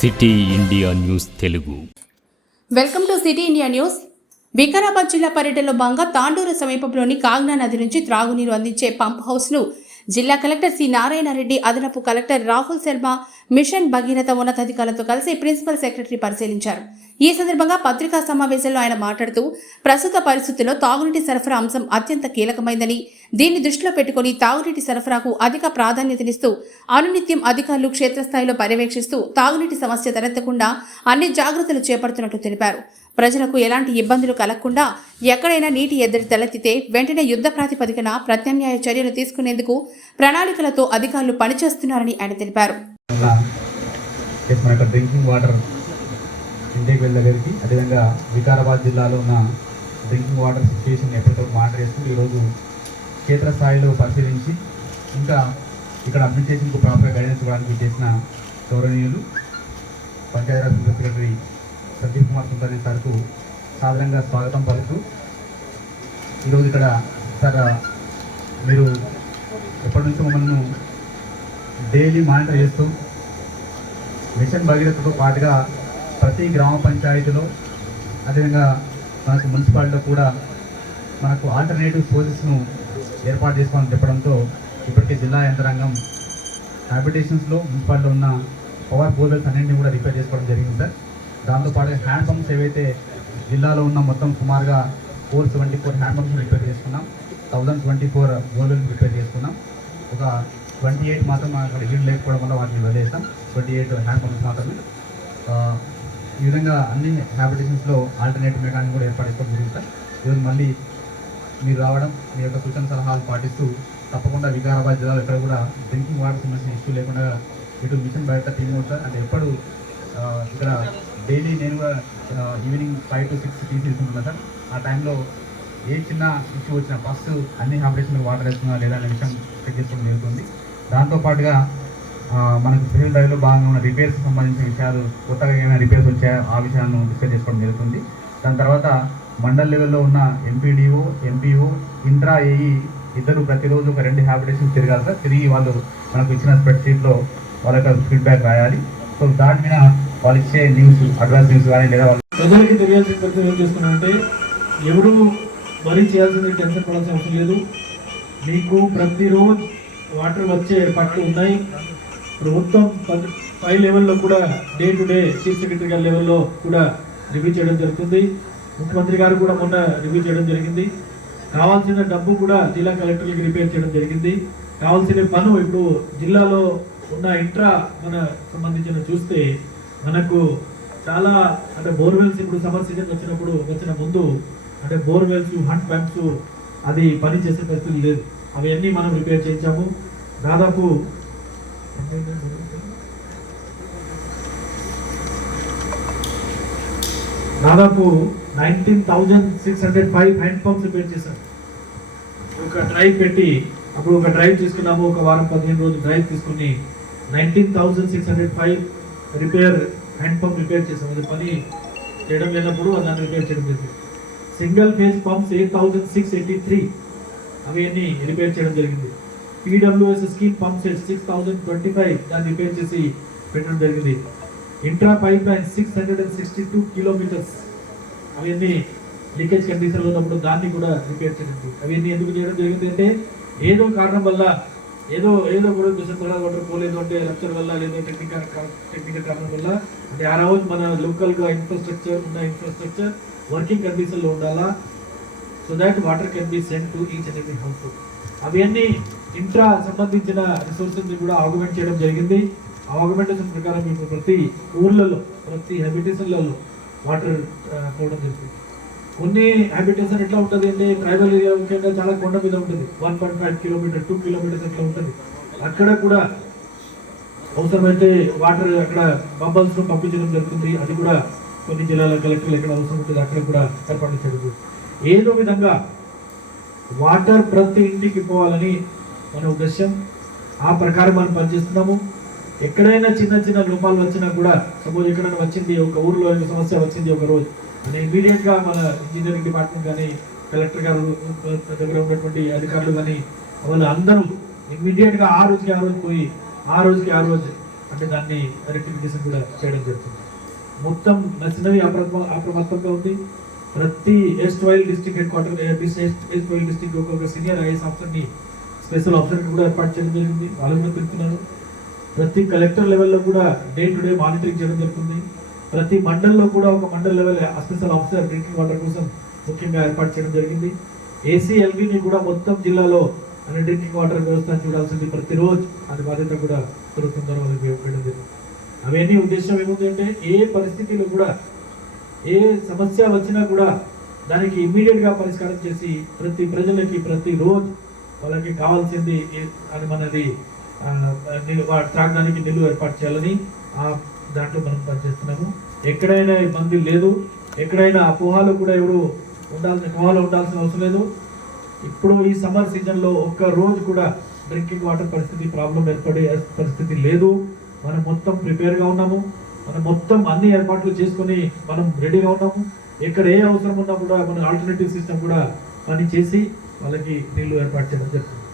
City India news Telugu. Welcome to city India news. Vikarabad జిల్లా పర్యటనలో భాగంగా తాండూరు సమీపంలోని కాగ్నా నది నుంచి త్రాగునీరు అందించే పంప్ హౌస్ను జిల్లా కలెక్టర్ సి నారాయణరెడ్డి, అదనపు కలెక్టర్ రాహుల్ శర్మ, మిషన్ భగీరథ ఉన్నతాధికారులతో కలిసి ప్రిన్సిపల్ సెక్రటరీ పరిశీలించారు. ఈ సందర్భంగా పత్రికా సమావేశంలో ఆయన మాట్లాడుతూ, ప్రస్తుత పరిస్థితుల్లో తాగునీటి సరఫరా అంశం అత్యంత కీలకమైందని, దీన్ని దృష్టిలో పెట్టుకుని తాగునీటి సరఫరాకు అధిక ప్రాధాన్యతనిస్తూ అనునిత్యం అధికారులు క్షేత్రస్థాయిలో పర్యవేక్షిస్తూ తాగునీటి సమస్య తలెత్తకుండా అన్ని జాగ్రత్తలు చేపడుతున్నట్టు తెలిపారు. ప్రజలకు ఎలాంటి ఇబ్బందులు కలగకుండా ఎక్కడైనా నీటి ఎద్దడి తలెత్తితే వెంటనే యుద్ధ ప్రాతిపదికన ప్రత్యామ్నాయ చర్యలు తీసుకునేందుకు ప్రణాళికలతో అధికారులు పనిచేస్తున్నారని ఆయన తెలిపారు. డ్రింకింగ్ వాటర్ ఇంటేక్ వెల్ దగ్గరికి, అదేవిధంగా వికారాబాద్ జిల్లాలో ఉన్న డ్రింకింగ్ వాటర్ సిచ్యువేషన్ ఎప్పటికప్పుడు మానిటర్ చేస్తూ ఈరోజు క్షేత్రస్థాయిలో పరిశీలించి ఇంకా ఇక్కడ అడ్మినిస్ట్రేషన్కు ప్రాపర్గా గైడెన్స్ ఇవ్వడానికి చేసిన గౌరవనీయులు పంచాయతీరాజ్ సెక్రటరీ సంజీవ్ కుమార్ సుందరి సార్కు సాధారణంగా స్వాగతం పలుకుతూ, ఈరోజు ఇక్కడ సార్ మీరు ఎప్పటి నుంచో మమ్మల్ని డైలీ మానిటర్ చేస్తూ మిషన్ భగీరథతో పాటుగా ప్రతి గ్రామ పంచాయతీలో, అదేవిధంగా మనకు మున్సిపాలిటీలో కూడా మనకు ఆల్టర్నేటివ్ సోర్సెస్ను ఏర్పాటు చేసుకోవాలని చెప్పడంతో ఇప్పటికే జిల్లా యంత్రాంగం హ్యాబిటేషన్స్లో మున్సిపాలిటీలో ఉన్న పవర్ బోర్వెల్స్ అన్నింటినీ కూడా రిపేర్ చేసుకోవడం జరిగింది సార్. దాంతోపాటు హ్యాండ్ పంప్స్ ఏవైతే జిల్లాలో ఉన్న మొత్తం సుమారుగా 474 హ్యాండ్ పంప్స్ రిపేర్ చేసుకున్నాం, 1024 బోర్వెల్స్ రిపేర్ చేసుకున్నాం. ఒక 28 మాత్రం అక్కడ ఇల్లు లేకపోవడం వల్ల వాటిని వదిలేస్తాం. 28 హ్యాండ్ పంప్స్ మాత్రమే. ఈ విధంగా అన్ని హ్యాబిటేషన్స్లో ఆల్టర్నేటివ్ మెకానిక్ కూడా ఏర్పాటు చేసుకోవడం జరిగింది సార్. ఈరోజు మళ్ళీ మీరు రావడం, మీ యొక్క సూచన సలహాలు పాటిస్తూ తప్పకుండా వికారాబాద్ జిల్లాలో ఎక్కడ కూడా డ్రింకింగ్ వాటర్ సంబంధించిన ఇష్యూ లేకుండా ఇటు మిషన్ భగీరథ టీమ్ అవుతారు. అంటే ఎప్పుడు ఇక్కడ డైలీ నేను కూడా ఈవినింగ్ 5 to 6 టీ తీసుకుంటున్నాను సార్. ఆ టైంలో ఏ చిన్న ఇష్యూ వచ్చినా ఫస్ట్ అన్ని హ్యాబిటేషన్లో వాటర్ వేస్తున్నా లేదా అనే విషయం చెక్ చేసుకోవడం జరుగుతుంది. దాంతోపాటుగా మనకు స్పెషల్ డ్రైవ్లో భాగంగా ఉన్న రిపేర్స్ సంబంధించిన విషయాలు, కొత్తగా ఏమైనా రిపేర్స్ వచ్చాయో ఆ విషయాలను డిస్కస్ చేసుకోవడం జరుగుతుంది. దాని తర్వాత మండల్ లెవెల్లో ఉన్న ఎంపీడీఓ, ఎంపీఓ, ఇంట్రా ఏఈ ఇద్దరు ప్రతిరోజు ఒక 2 హ్యాబిటేషన్స్ తిరగాలి సార్. తిరిగి వాళ్ళు మనకు ఇచ్చిన స్ప్రెడ్షీట్లో వాళ్ళ యొక్క ఫీడ్బ్యాక్ రాయాలి. సో దాని మీద వాళ్ళు ఇచ్చే న్యూస్, అడ్వాన్స్ న్యూస్ కానీ లేదా వాళ్ళు ప్రజలకి తెలియాల్సిన ప్రతి ఏం చేస్తున్నారంటే, ఎవరు వరీ చేయాల్సింది, టెన్షన్ పడాల్సిన అవసరం లేదు. మీకు ప్రతిరోజు వాటర్ వచ్చే ఏర్పాట్లు ఉన్నాయి. ప్రభుత్వం పై లెవెల్లో కూడా day to day chief secretary గారి లెవెల్లో కూడా రివ్యూ చేయడం జరుగుతుంది. ముఖ్యమంత్రి గారు కూడా మొన్న రివ్యూ చేయడం జరిగింది. కావాల్సిన డబ్బు కూడా జిల్లా కలెక్టర్లకు రిపేర్ చేయడం జరిగింది. కావాల్సిన పను ఇప్పుడు జిల్లాలో ఉన్న ఇంట్రా మన సంబంధించిన చూస్తే మనకు చాలా, అంటే బోర్వెల్స్ ఇప్పుడు సమ్మర్ సీజన్ వచ్చిన ముందు అంటే బోర్వెల్స్, హ్యాండ్ పంప్స్ అది పని చేసే పరిస్థితి లేదు. అవన్నీ మనం రిపేర్ చేయించాము. దాదాపు 19,605 హ్యాండ్ పంప్స్ రిపేర్ చేశాం. ఒక డ్రైవ్ పెట్టి, అప్పుడు ఒక డ్రైవ్ తీసుకున్నాము, ఒక వారం 15 రోజులు డ్రైవ్ తీసుకుని 19,605 రిపేర్ హ్యాండ్ పంప్ రిపేర్ చేసాం. అది పని చేయడం లేనప్పుడు దాన్ని రిపేర్ చేయడం జరిగింది. సింగిల్ ఫేజ్ పంప్స్ 8,683 అవన్నీ రిపేర్ చేయడం జరిగింది. పీడబ్ల్యూఎస్ స్కీమ్ పంప్ సెట్ 6,025 దాన్ని రిపేర్ చేసి పెట్టడం జరిగింది. ఇంట్రా పైప్ లైన్ 662 కిలోమీటర్స్ అవన్నీ లీకేజ్ కండిషన్లో ఉన్నప్పుడు దాన్ని కూడా రిపేర్ చేయడం. అవన్నీ ఎందుకు చేయడం జరిగింది అంటే, ఏదో కారణం వల్ల ఏదో కూడా వాటర్ పోలేదు అంటే రప్చర్ వల్ల, లేదా టెక్నికల్ కారణం వల్ల, అంటే ఆ రోజు మన లోకల్గా ఇన్ఫ్రాస్ట్రక్చర్ వర్కింగ్ కండిషన్లో ఉండాలా. So that water can be send to each and every house. అవన్నీ ఇంట్రా సంబంధించిన రిసోర్సెస్ కూడా ఆగ్మెంట్ చేయడం జరిగింది. ఆ ఆగ్మెంటేషన్ ప్రకారం ఇప్పుడు ప్రతి ఊర్లలో, ప్రతి హ్యాబిటేషన్లలో వాటర్ పోవడం జరుగుతుంది. కొన్ని హ్యాబిటేషన్ ఎట్లా ఉంటుంది అంటే, ట్రైబల్ ఏరియా ముఖ్యంగా చాలా కొండ మీద ఉంటుంది, 1.5 కిలోమీటర్ 2 కిలోమీటర్స్ ఎట్లా ఉంటుంది. అక్కడ కూడా అవసరమైతే వాటర్ అక్కడ బంబల్స్ పంపించడం జరుగుతుంది. అది కూడా కొన్ని జిల్లాల కలెక్టర్లు ఎక్కడ అవసరం ఉంటుంది అక్కడ కూడా ఏర్పాటు జరుగుతుంది. ఏదో విధంగా వాటర్ ప్రతి ఇంటికి పోవాలని మన ఉద్దేశం. ఆ ప్రకారం మనం పనిచేస్తున్నాము. ఎక్కడైనా చిన్న లోపాలు వచ్చినా కూడా, సపోజ్ ఎక్కడైనా వచ్చింది, ఒక ఊరిలో సమస్య వచ్చింది ఒక రోజు అంటే ఇమీడియట్గా మన ఇంజనీరింగ్ డిపార్ట్మెంట్ కానీ, కలెక్టర్ గారు దగ్గర ఉన్నటువంటి అధికారులు కానీ వాళ్ళు అందరూ ఇమీడియట్గా ఆ రోజుకి పోయి ఆ రోజు అంటే దాన్ని రెక్టిఫికేషన్ కూడా చేయడం జరుగుతుంది. మొత్తం నచ్చినవి అప్రమత్తంగా ఉంది. ప్రతి erstwhile district headquarter erstwhile district ఒక్కొక్క సీనియర్ ఐఏఎస్ ఆఫీసర్ని స్పెషల్ ఆఫీసర్ని కూడా ఏర్పాటు చేయడం జరిగింది. వాళ్ళు కూడా పెడుతున్నారు. ప్రతి కలెక్టర్ లెవెల్లో కూడా డే టు డే మానిటరింగ్ చేయడం జరుగుతుంది. ప్రతి మండల్లో కూడా ఒక mandal level special officer drinking water కోసం ముఖ్యంగా ఏర్పాటు చేయడం జరిగింది. ఏసీఎల్బీని కూడా మొత్తం జిల్లాలో అనే డ్రింకింగ్ వాటర్ వ్యవస్థ చూడాల్సింది ప్రతిరోజు అది బాధ్యత కూడా జరుగుతుందో వాళ్ళకి పెట్టడం జరిగింది. అవన్నీ ఉద్దేశం ఏముంది అంటే ఏ పరిస్థితిలో కూడా ఏ సమస్య వచ్చినా కూడా దానికి ఇమ్మీడియట్గా పరిష్కారం చేసి ప్రతి ప్రజలకి ప్రతిరోజు వాళ్ళకి కావాల్సింది అది మనది త్రాగడానికి నీళ్లు ఏర్పాటు చేయాలని దాంట్లో మనం పనిచేస్తున్నాము. ఎక్కడైనా ఇబ్బంది లేదు, ఎక్కడైనా అపోహాలు కూడా ఎవరు ఉండాల్సిన అవసరం లేదు. ఇప్పుడు ఈ సమ్మర్ సీజన్లో ఒక్క రోజు కూడా డ్రింకింగ్ వాటర్ పరిస్థితి ప్రాబ్లం ఏర్పడే పరిస్థితి లేదు. మనం మొత్తం ప్రిపేర్గా ఉన్నాము. మనం మొత్తం అన్ని ఏర్పాట్లు చేసుకొని మనం రెడీగా ఉన్నాము. ఎక్కడ ఏ అవసరం ఉన్నా కూడా మనం ఆల్టర్నేటివ్ సిస్టమ్ కూడా పని చేసి వాళ్ళకి నీళ్లు ఏర్పాటు చేయడం జరుగుతుంది.